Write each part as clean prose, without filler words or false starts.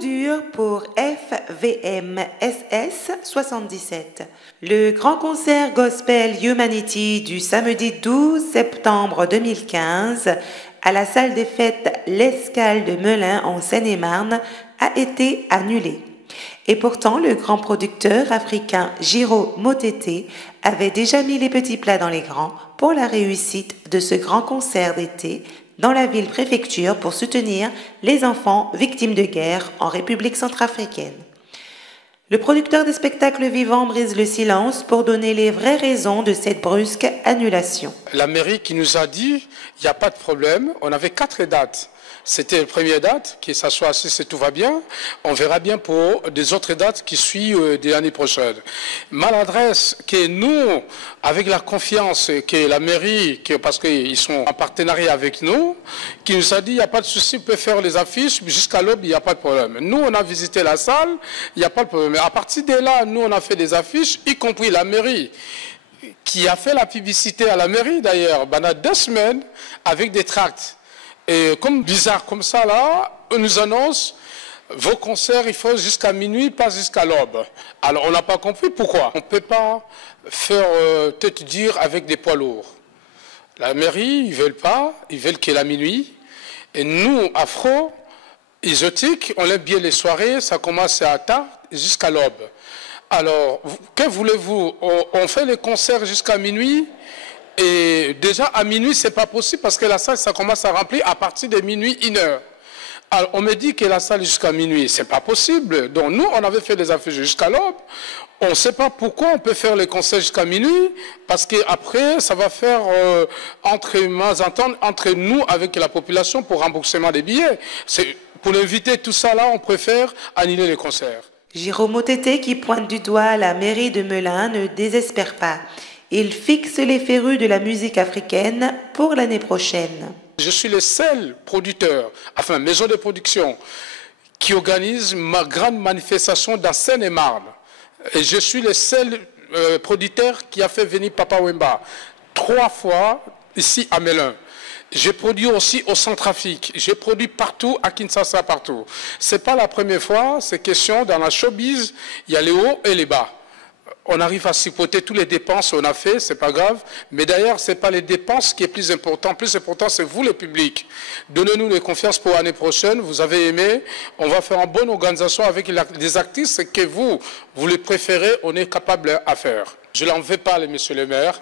dur pour FVMSS 77. Le grand concert Gospel Humanity du samedi 12 septembre 2015 à la salle des fêtes L'Escale de Melun en Seine-et-Marne a été annulé. Et pourtant, le grand producteur africain Giro Motete avait déjà mis les petits plats dans les grands pour la réussite de ce grand concert d'été dans la ville-préfecture pour soutenir les enfants victimes de guerre en République centrafricaine. Le producteur des spectacles vivants brise le silence pour donner les vraies raisons de cette brusque annulation. La mairie qui nous a dit, il n'y a pas de problème, on avait 4 dates. C'était la première date, qui s'assoit si tout va bien. On verra bien pour des autres dates qui suivent de l'année prochaine. Maladresse que nous, avec la confiance que la mairie, parce qu'ils sont en partenariat avec nous, qui nous a dit, il n'y a pas de souci, on peut faire les affiches, jusqu'à l'aube, il n'y a pas de problème. Nous, on a visité la salle, il n'y a pas de problème. À partir de là, nous, on a fait des affiches, y compris la mairie, qui a fait la publicité à la mairie d'ailleurs, pendant 2 semaines, avec des tracts. Et comme bizarre comme ça, là, on nous annonce, vos concerts, il faut jusqu'à minuit, pas jusqu'à l'aube. Alors, on n'a pas compris pourquoi. On ne peut pas faire tête dire avec des poids lourds. La mairie, ils ne veulent pas, ils veulent qu'il y ait la minuit. Et nous, afro, exotiques, on aime bien les soirées, ça commence à tard jusqu'à l'aube. Alors, que voulez-vous? On fait les concerts jusqu'à minuit. Et déjà, à minuit, ce n'est pas possible parce que la salle, ça commence à remplir à partir de minuit, 1h. Alors, on me dit que la salle jusqu'à minuit, ce n'est pas possible. Donc, nous, on avait fait des affiches jusqu'à l'aube. On ne sait pas pourquoi on peut faire les concerts jusqu'à minuit, parce qu'après, ça va faire entente entre nous avec la population pour remboursement des billets. Pour éviter tout ça, là, on préfère annuler les concerts. Giro Motete, qui pointe du doigt la mairie de Melun, ne désespère pas. Il fixe les férus de la musique africaine pour l'année prochaine. Je suis le seul producteur, enfin maison de production, qui organise ma grande manifestation dans Seine-et-Marne. Et je suis le seul producteur qui a fait venir Papa Wemba 3 fois ici à Melun. J'ai produit aussi au Centrafrique, j'ai produit partout, à Kinshasa, partout. Ce n'est pas la première fois, c'est question dans la showbiz, il y a les hauts et les bas. On arrive à supporter toutes les dépenses qu'on a fait, c'est pas grave. Mais d'ailleurs, ce n'est pas les dépenses qui est plus important. Plus important, c'est vous, le public. Donnez-nous les confiances pour l'année prochaine. Vous avez aimé. On va faire une bonne organisation avec les artistes que vous les préférez. On est capable à faire. Je ne l'en veux pas, monsieur le maire,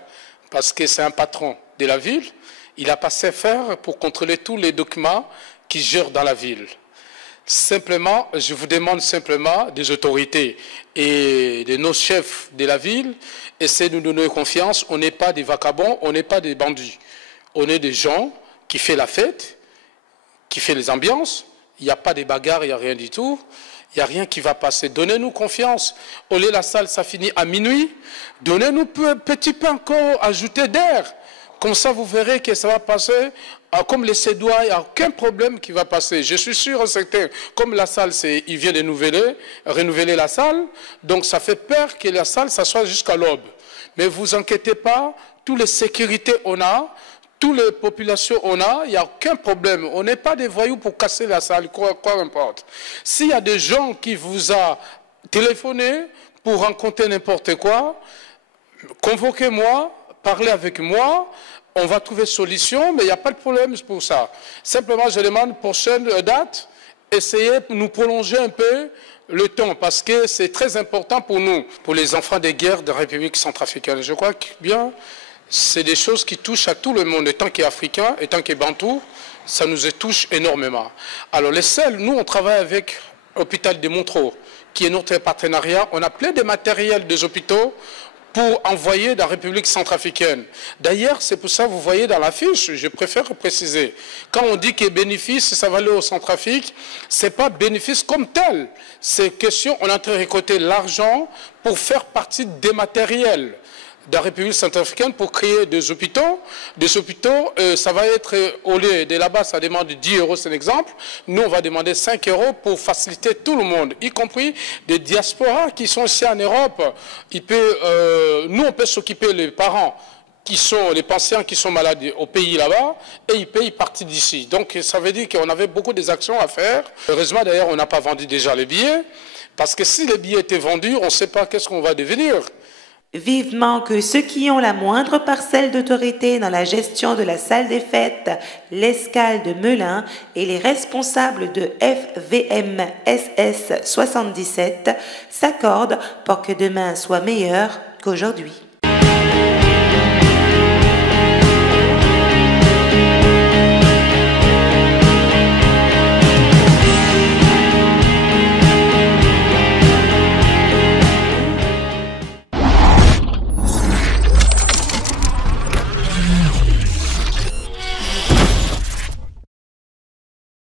parce que c'est un patron de la ville. Il a passé faire pour contrôler tous les documents qui gèrent dans la ville. Simplement, je vous demande simplement des autorités et de nos chefs de la ville, essayez de nous donner confiance. On n'est pas des vagabonds, on n'est pas des bandits. On est des gens qui font la fête, qui font les ambiances. Il n'y a pas de bagarres, il n'y a rien du tout. Il n'y a rien qui va passer. Donnez-nous confiance. Au lieu la salle, ça finit à minuit. Donnez-nous un petit peu encore, ajouter d'air. Comme ça, vous verrez que ça va passer. Comme les Cédois, il n'y a aucun problème qui va passer. Je suis sûr, certain, comme la salle, il vient de renouveler la salle, donc ça fait peur que la salle, ça soit jusqu'à l'aube. Mais vous inquiétez pas, toutes les sécurités on a, toutes les populations on a, il n'y a aucun problème. On n'est pas des voyous pour casser la salle, quoi importe. S'il y a des gens qui vous ont téléphoné pour rencontrer n'importe quoi, convoquez-moi, parlez avec moi, on va trouver solution, mais il n'y a pas de problème pour ça. Simplement, je demande prochaine date, essayez de nous prolonger un peu le temps, parce que c'est très important pour nous, pour les enfants des guerres de la République centrafricaine. Je crois que bien, c'est des choses qui touchent à tout le monde, et tant qu'Africain, et tant qu'Bantou, ça nous touche énormément. Alors les seuls, nous on travaille avec l'hôpital de Montreux, qui est notre partenariat, on a plein de matériel des hôpitaux, pour envoyer dans la République centrafricaine. D'ailleurs, c'est pour ça que vous voyez dans l'affiche, je préfère préciser, quand on dit que bénéfice, ça va aller au Centrafrique, ce n'est pas bénéfice comme tel. C'est question, on est en train de récolter l'argent pour faire partie des matériels de la République centrafricaine pour créer des hôpitaux. Des hôpitaux, ça va être, au lieu de là-bas, ça demande 10 €, c'est un exemple. Nous, on va demander 5 € pour faciliter tout le monde, y compris des diasporas qui sont ici en Europe. Nous, on peut s'occuper, les parents qui sont les patients qui sont malades au pays là-bas et ils payent partie d'ici. Donc ça veut dire qu'on avait beaucoup d'actions à faire. Heureusement d'ailleurs on n'a pas vendu déjà les billets parce que si les billets étaient vendus, on ne sait pas qu'est-ce qu'on va devenir. Vivement que ceux qui ont la moindre parcelle d'autorité dans la gestion de la salle des fêtes, l'Escale de Melun et les responsables de FVMSS 77 s'accordent pour que demain soit meilleur qu'aujourd'hui.